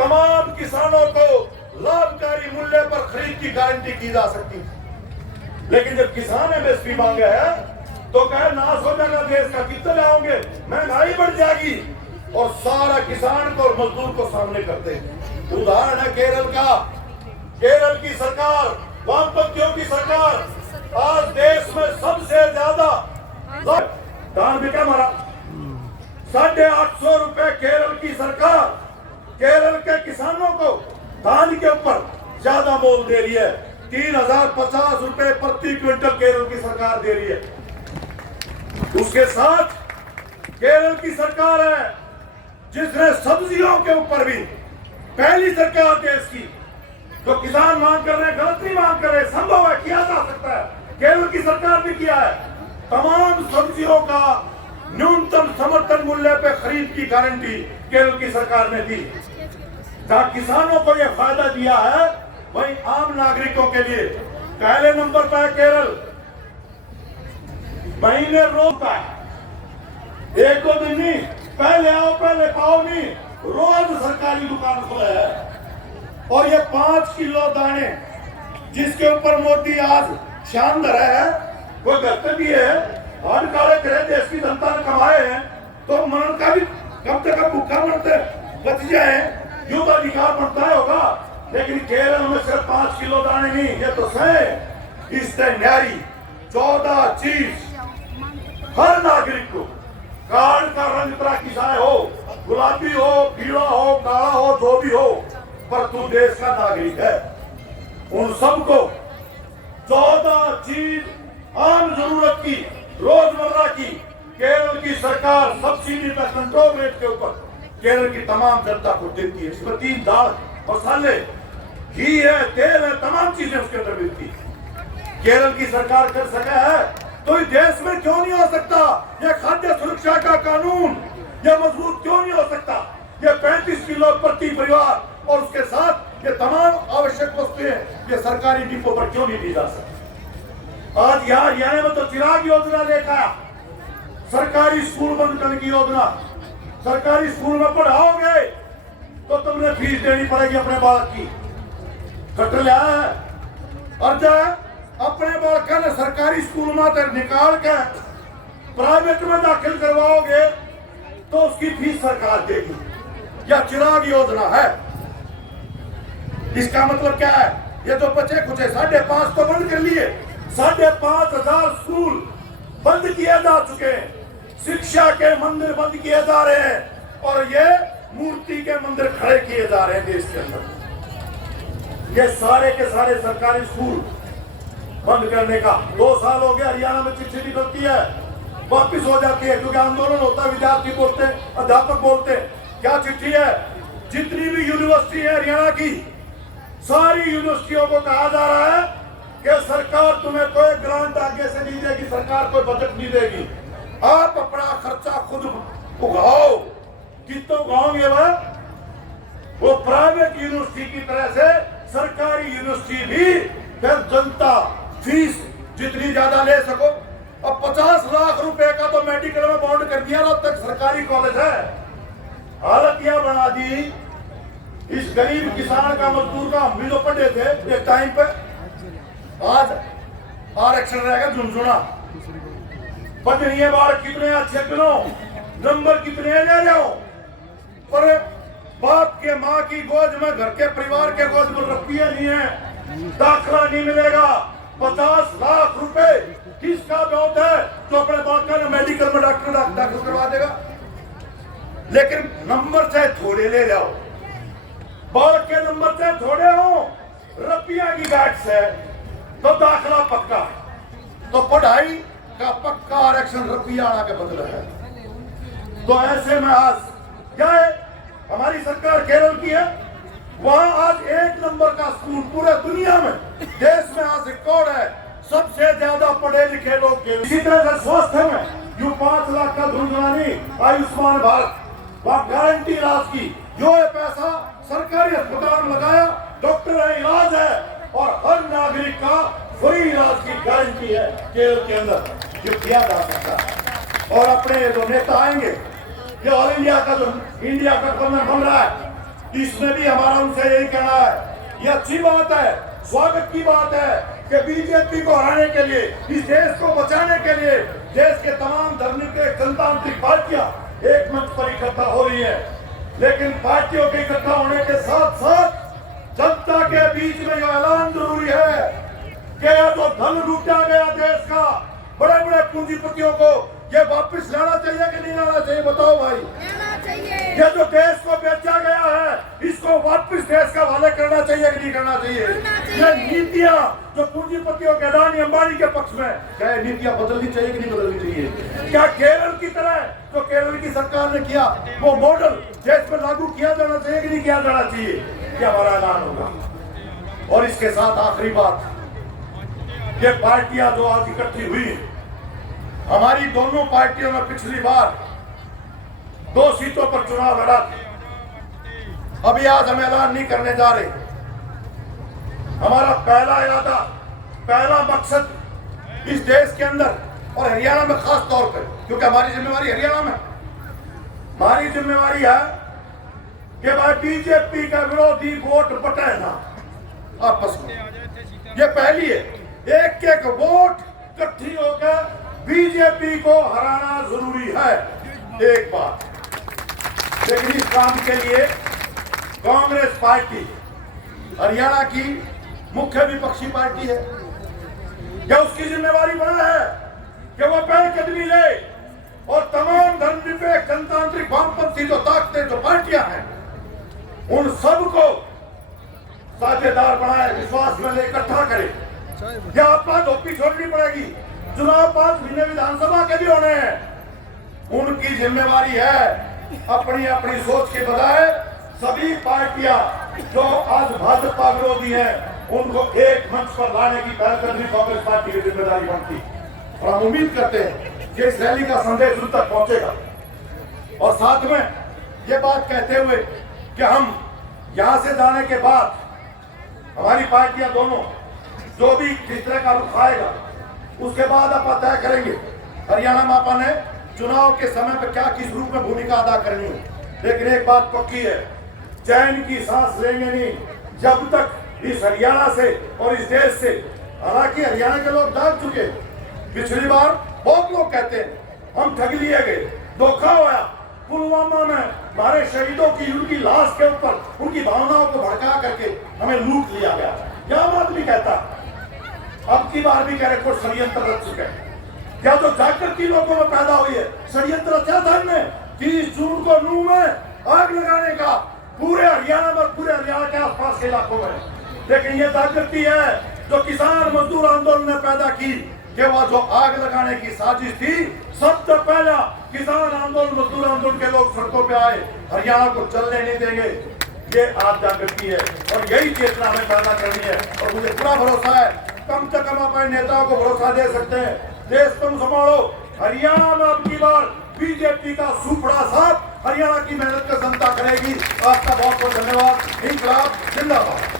तमाम किसानों को लाभकारी मूल्य पर खरीद की गारंटी की जा सकती है। लेकिन जब किसान एमएसपी मांगे है तो कहे नाश हो जाएगा देश का, कितने लाओगे, महंगाई बढ़ जाएगी, और सारा किसान को और मजदूर को सामने करते हैं। उदाहरण है केरल का। केरल की सरकार, वामपंथियों की सरकार आज देश में सबसे ज्यादा धान बिका मारा। 850 रुपए केरल की सरकार केरल के किसानों को धान के ऊपर ज्यादा मोल दे रही है। 3050 रुपए प्रति क्विंटल केरल की सरकार दे रही है। उसके साथ केरल की सरकार है जिसने सब्जियों के ऊपर भी पहली सरकार देश की, जो किसान मांग कर रहे हैं, गलत नहीं मांग कर रहे, संभव है, किया जा सकता है, केरल की सरकार ने किया है। तमाम सब्जियों का न्यूनतम समर्थन मूल्य पे खरीद की गारंटी केरल की सरकार ने दी। जहां किसानों को यह फायदा दिया है, वहीं आम नागरिकों के लिए पहले नंबर पर है केरल। महीने रोज है, एक दो दिन नहीं, पहले आओ पहले पाओ नहीं, रोज सरकारी दुकान खुले है। और ये 5 किलो दाने जिसके ऊपर मोदी आज शान धरा है, वो घर भी है, हाथ काले करे, देश की जनता ने कमाए हैं, तो मरण का भी कब तक भूखा मरते बच जाए, यूं तो अधिकार बनता है होगा। लेकिन केरल में सिर्फ 5 किलो दाने नहीं, ये तो सही इससे न्यारी 14 चीज हर नागरिक को, कार्ड का रंग तरह की चाहे हो, गुलाबी हो, पीला हो, काला हो, जो भी हो, पर तू देश का नागरिक है। उन सबको 14 चीज आम जरूरत की, रोजमर्रा की, केरल की सरकार सब्सिडी पर कंट्रोल रेट के ऊपर केरल की तमाम जनता को देती है। इसमें 3 दाल, मसाले, घी है, तेल है, तमाम चीजें उसके अंदर मिलती है। केरल की सरकार कर सका है तो इस देश में क्यों नहीं हो सकता? यह खाद्य सुरक्षा का कानून यह मजबूत क्यों नहीं हो सकता? यह 35 किलो प्रति परिवार और उसके साथ ये तमाम आवश्यक वस्तुएं ये सरकारी डिपो पर क्यों नहीं दी जा सकती? आज यहाँ हरियाणा में तो चिराग योजना लेकर आया, सरकारी स्कूल बंद करने की योजना। सरकारी स्कूल में पढ़ाओगे तो तुमने फीस देनी पड़ेगी अपने बालक की, कट लिया है। और जब अपने बालक ने सरकारी स्कूल में निकाल के प्राइवेट में दाखिल करवाओगे तो उसकी फीस सरकार देगी। यह चिराग योजना है। इसका मतलब क्या है? ये तो बचे कुछ 5.5 तो बंद कर लिए, 5,500 स्कूल बंद किए जा चुके हैं, शिक्षा के मंदिर बंद किए जा रहे हैं, और ये मूर्ति के मंदिर खड़े किए जा रहे हैं देश के अंदर। ये सारे के सारे सरकारी स्कूल बंद करने का 2 साल हो गया। हरियाणा में चिट्ठी निकलती है, वापिस हो जाती है, क्योंकि आंदोलन होता है, विद्यार्थी बोलते हैं, अध्यापक बोलते हैं। क्या चिट्ठी है? जितनी भी यूनिवर्सिटी है हरियाणा की, सारी यूनिवर्सिटियों को कहा जा रहा है कि सरकार तुम्हें कोई ग्रांट आगे से नहीं देगी, सरकार कोई बजट नहीं देगी, आप अपना खर्चा खुद उगाओ। कितना उगाओगे? वो प्राइवेट यूनिवर्सिटी की तरह से सरकारी यूनिवर्सिटी भी फिर जनता फीस जितनी ज्यादा ले सको। अब 50 लाख रुपए का तो मेडिकल में बॉन्ड कर दिया, अब तक सरकारी कॉलेज है। हालत यह बना दी इस गरीब किसान का, मजदूर का। हम भी जो पढ़े थे एक टाइम पे, आज आरक्षण रहेगा झुनझुना। पढ़नी बार कितने अच्छे गिनो, नंबर कितने ले जाओ, पर बाप के माँ की गोद में, घर के परिवार के गोद में रुपये नहीं है, दाखिला नहीं मिलेगा। 50 लाख रुपए किसका बहुत है जो अपने बालक ने मेडिकल में डॉक्टर दाखिल करवा देगा? लेकिन नंबर चाहे थोड़े ले जाओ, बालक के नंबर चाहे थोड़े हो, रुपया की गाठ से तो दाखिला पक्का, तो पढ़ाई का पक्का आरक्षण रुपया के बदले है। तो ऐसे में आज क्या है, हमारी सरकार केरल की है, वहां आज 1 नंबर का स्कूल पूरे दुनिया में, देश में आज रिकॉर्ड है, सबसे ज्यादा पढ़े लिखे लोग। इसी तरह से स्वास्थ्य में जो 5 लाख का धुंधलानी आयुष्मान भारत, वह गारंटी इलाज की, जो ये पैसा सरकारी अस्पताल में लगाया, डॉक्टर है, इलाज है, और हर नागरिक का फ्री इलाज की गारंटी है केरल के अंदर, जो किया जा सकता है। और अपने जो नेता आएंगे, ये ऑल इंडिया का जो इंडिया गठबंधन बन रहा है, इसमें भी हमारा उनसे यही कहना है, ये अच्छी बात है, स्वागत की बात है कि बीजेपी को हराने के लिए, इस देश को बचाने के लिए देश के तमाम धर्मनिरपेक्ष जनतांत्रिक पार्टियां एक मंच पर इकट्ठा हो रही है। लेकिन पार्टियों के इकट्ठा होने के साथ साथ जनता के बीच में यह ऐलान जरूरी है कि जो धन लूटा गया देश का बड़े बड़े पूंजीपतियों को, ये वापस लाना चाहिए कि नहीं लाना चाहिए? बताओ भाई। लेना चाहिए। ये जो देश को बेचा गया है, इसको वापस देश का वाले करना चाहिए कि नहीं करना चाहिए? ये नीतियां जो पूंजीपतियों के, अडानी अंबानी के पक्ष में, क्या नीतियां बदलनी चाहिए कि नहीं बदलनी चाहिए? क्या केरल की तरह जो केरल की सरकार ने किया वो मॉडल देश में लागू किया जाना चाहिए कि नहीं किया जाना चाहिए? क्या हमारा ऐलान होगा। और इसके साथ आखिरी बात, ये पार्टियां जो आज इकट्ठी हुई, हमारी दोनों पार्टियों ने पिछली बार 2 सीटों पर चुनाव लड़ा था। अभी आज हम ऐलान नहीं करने जा रहे। हमारा पहला इरादा, पहला मकसद इस देश के अंदर और हरियाणा में खास तौर पर, क्योंकि हमारी जिम्मेवारी हरियाणा में, हमारी जिम्मेवारी है कि भाई बीजेपी का विरोधी वोट बटे ना आपस में। ये पहली है, एक एक वोट इकट्ठी होकर बीजेपी को हराना जरूरी है, एक बात। लेकिन इस काम के लिए कांग्रेस पार्टी हरियाणा की मुख्य विपक्षी पार्टी है, क्या उसकी जिम्मेवारी बना है कि वो पहल कदमी ले और तमाम धर्मनिरपेक्ष जनतांत्रिक वामपंथी जो ताकतें, जो पार्टियां हैं, उन सबको साझेदार बनाए, विश्वास में ले, इकट्ठा करे। या आपका धोपी छोड़नी पड़ेगी। चुनाव 5 महीने विधानसभा के भी होने हैं। उनकी जिम्मेवारी है अपनी अपनी सोच के बजाय सभी पार्टियां जो आज भाजपा विरोधी हैं, उनको एक मंच पर लाने की पहलकदमी कांग्रेस पार्टी की जिम्मेदारी बनती। और हम उम्मीद करते हैं कि इस रैली का संदेश उन तक पहुंचेगा। और साथ में ये बात कहते हुए कि हम यहां से जाने के बाद हमारी पार्टियां दोनों जो भी जिस तरह का रुख आएगा, उसके बाद आप तय करेंगे हरियाणा में आपने चुनाव के समय पर क्या किस रूप में भूमिका अदा करनी है। लेकिन एक बात पक्की है, चैन की सांस लेंगे नहीं जब तक इस हरियाणा से और इस देश से, हालांकि हरियाणा के लोग जाग चुके, पिछली बार बहुत लोग कहते हैं हम ठग लिए गए, धोखा हुआ, पुलवामा में हमारे शहीदों की, उनकी लाश के ऊपर उनकी भावनाओं को भड़का करके हमें लूट लिया गया। क्या बात भी कहता, अब की बार भी कह रहे कुछ षड्यंत्र रच चुके हैं। क्या तो जागृति लोगों में पैदा हुई है, षड्यंत्र रचा था हमने 30 जून को नूह में आग लगाने का, पूरे हरियाणा में, पूरे हरियाणा के आसपास के इलाकों में। लेकिन ये जागृति है जो किसान मजदूर आंदोलन ने पैदा की, कि वह जो आग लगाने की साजिश थी, सबसे पहला किसान आंदोलन, मजदूर आंदोलन के लोग सड़कों पे आए, हरियाणा को चलने नहीं देंगे। ये आज जागृति है और यही चेतना हमें पैदा करनी है। और मुझे पूरा भरोसा है, कम से कम अपने नेताओं को भरोसा दे सकते हैं, देश तुम संभालो। हरियाणा में अब की बार बीजेपी का सुपड़ा साथ हरियाणा की मेहनत का जनता करेगी। आपका बहुत बहुत धन्यवाद। इंकलाब जिंदाबाद।